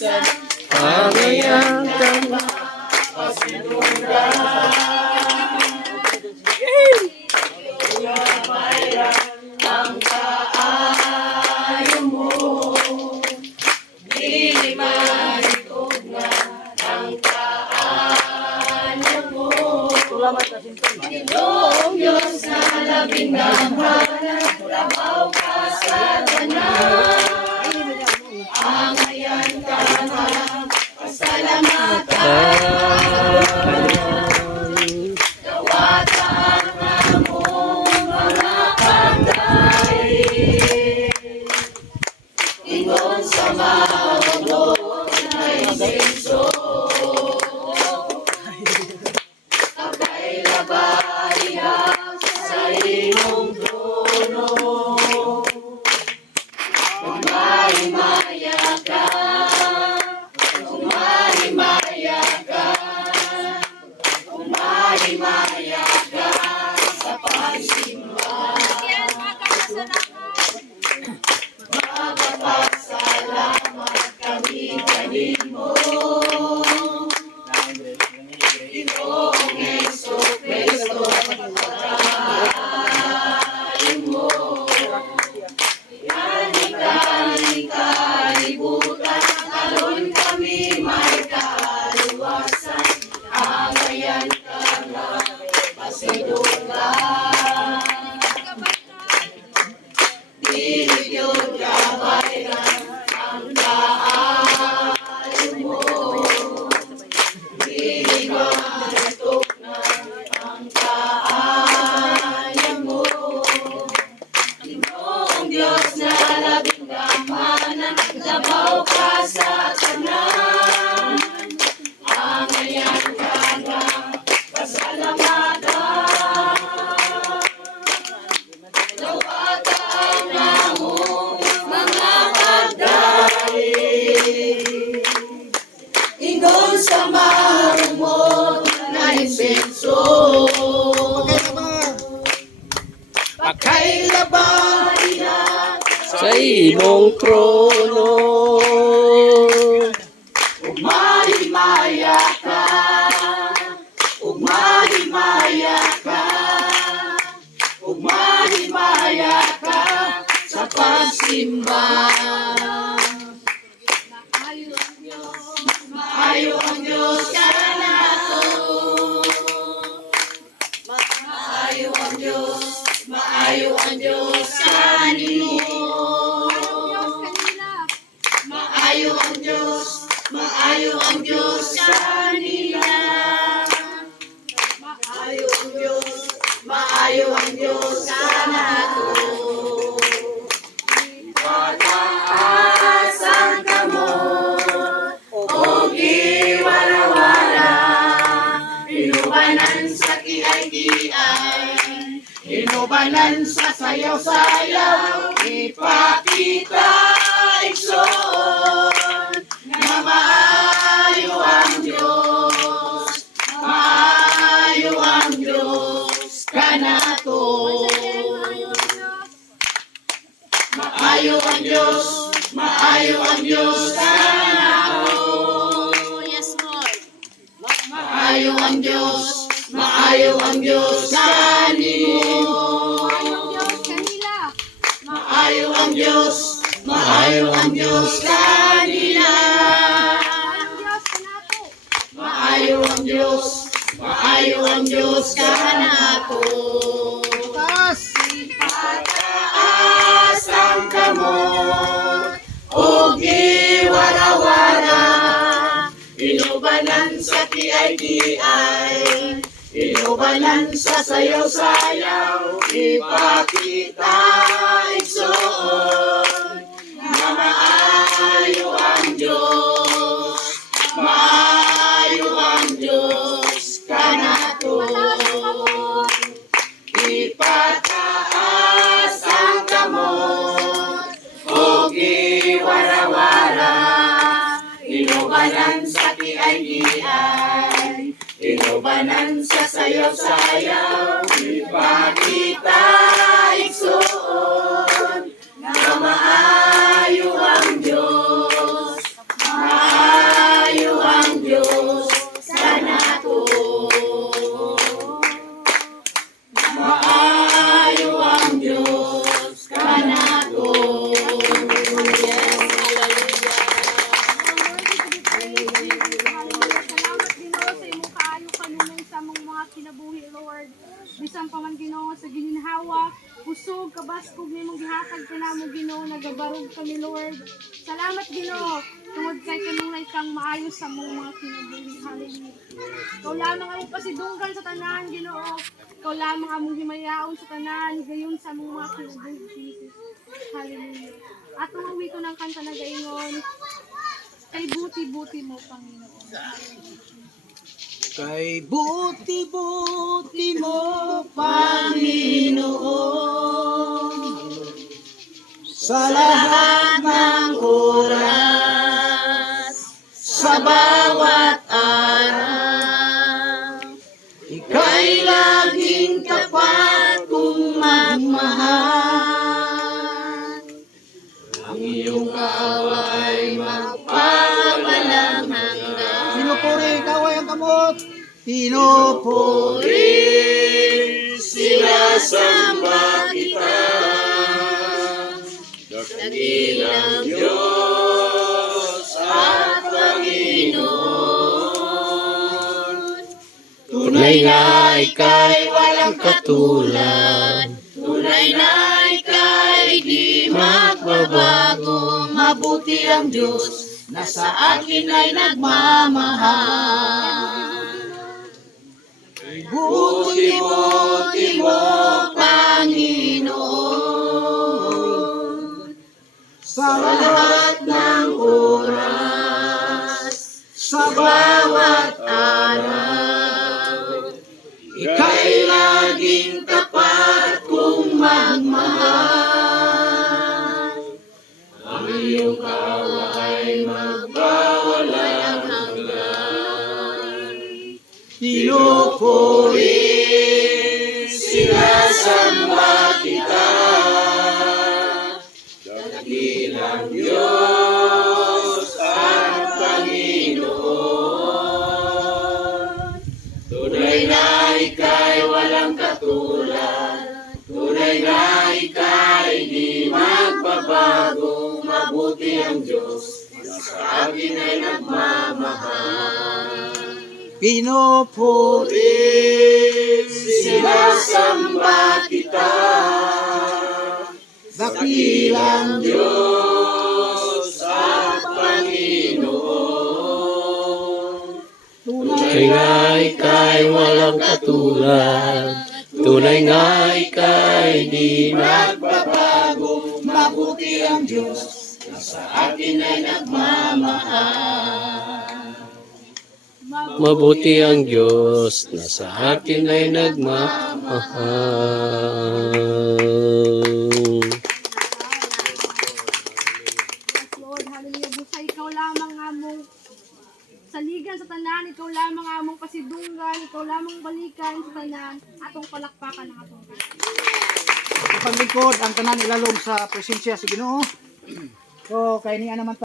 Pangayan ka na. Iyong Diyos na labing damhanan, trabaho ka sa tanan. Angayan ka na, pasalamatan. Dawatan na mong mga pagkain. Ingon sa mawagod na isenso. Abay labaya sa iyong trono. Umahimaya ka, umahimaya ka, umahimaya ka sa pagsimba. Magpapasalamat kami kanimo. Ginoong Jesucristo, pagkain mo. Kalibutan, karon kami may kaluwasan. Angayan ka na, pasidulan. Dili yun kabayran ang kaayo mo. Dili malutok na ang kaayo mo. Ginoong Diyos na labing damhanan, labaw ka sa tanan. Angayan ka na, pasalamatan. Dawatan na mong mga pagdaig. Ingon sa marumot na insenso. Pagkailabaya Sa imong trono. Umahimaya ka, umahimaya ka, umahimaya ka sa pagsimba. Maayo ang Diyos ka nato. Maayo ang Diyos, maayo ang Diyos kanimo. Maayo ang Diyos, maayo ang Diyos kanila. Maayo ang Diyos, maayo ang Diyos kanato. Pataas ang kamot, o giwara-wara. Inubanan sa kiay-kiay, inubanan sa sayaw-sayaw. Ipakita igsoon na maayo ang Diyos, maayo ang Diyos kanato. Maayo ang Diyos, maayo ang Diyos kanato. Maayo ang Diyos, maayo ang Diyos kanimo. Maayo ang Diyos, maayo ang Diyos kanila. Maayo ang Diyos, maayo ang Diyos kanato. Pataas ang kamot, o giwara-wara. Inubanan sa kiay-kiay, inubanan sa sayaw-sayaw. Ipakita igsoon na maayo ang Diyos, maayo ang Diyos kanato. Ipataas ang kamot, o giwara-wara. Inubanan sa kiay-kiay, inubanan sa sayaw-sayaw. Ipakita igsoon na maayo ang Diyos, maayo kaskog nimong gihatag kanamo Ginoo, nagabarog kami Lord. Salamat Ginoo. Tungod kay kanunay kang maayos sa mga kinabuhi. Hallelujah. Ikaw lamang among pasidunggan sa tanan Ginoo. Ikaw lamang among himayaon sa tanan, gayon sa mga kinabuhi Jesus. Hallelujah. Atong awi ko ng kanta na gaingon. Kay buti-buti mo Panginoon. Kay buti-buti mo, Panginoon, sa lahat ng oras, sa bawat araw, ika'y laging tapat kung magmahal. Ang iyong awa ay magpapalang hanggan. Pinupuri, ikaw ay ang kamot. Pinupuri, sinasamba kita. Dakilang Diyos at Panginoon. Tunay na ika'y walang katulad. Tunay na ika'y di magbabago. Mabuti ang Diyos na sa akin ay nagmamahal. Buti-buti mo, Panginoon, sa lahat ng oras, sa bawat araw, ika'y laging tapat kung magmahal. Ang iyong awa ay magbawalang hanggan. Pinupuri, sinasamba kita. Dakilang Diyos at Panginoon. Tunay na ika'y walang katulad. Tunay na ika'y di magbabago. Mabuti ang Diyos na sa akin ay nagmamahal. Pinupuri, sinasamba kita. Dakilang Diyos at Panginoon. Tunay nga ika'y walang katulad. Tunay nga ika'y di Magbabago, mabuti ang Diyos na sa akin ay nagmamahal. mabuti ang Diyos na sa akin ay nagmamahal. Yes, Lord, hallelujah. Busa ikaw lamang among saligan sa tanan, ikaw lamang among pasidunggan, ikaw lamang balikan sa tanan, atong palakpakan ng atong Diyos. Paglingkod ang tanan ilalom sa presensya sa Ginoo. So kay niya naman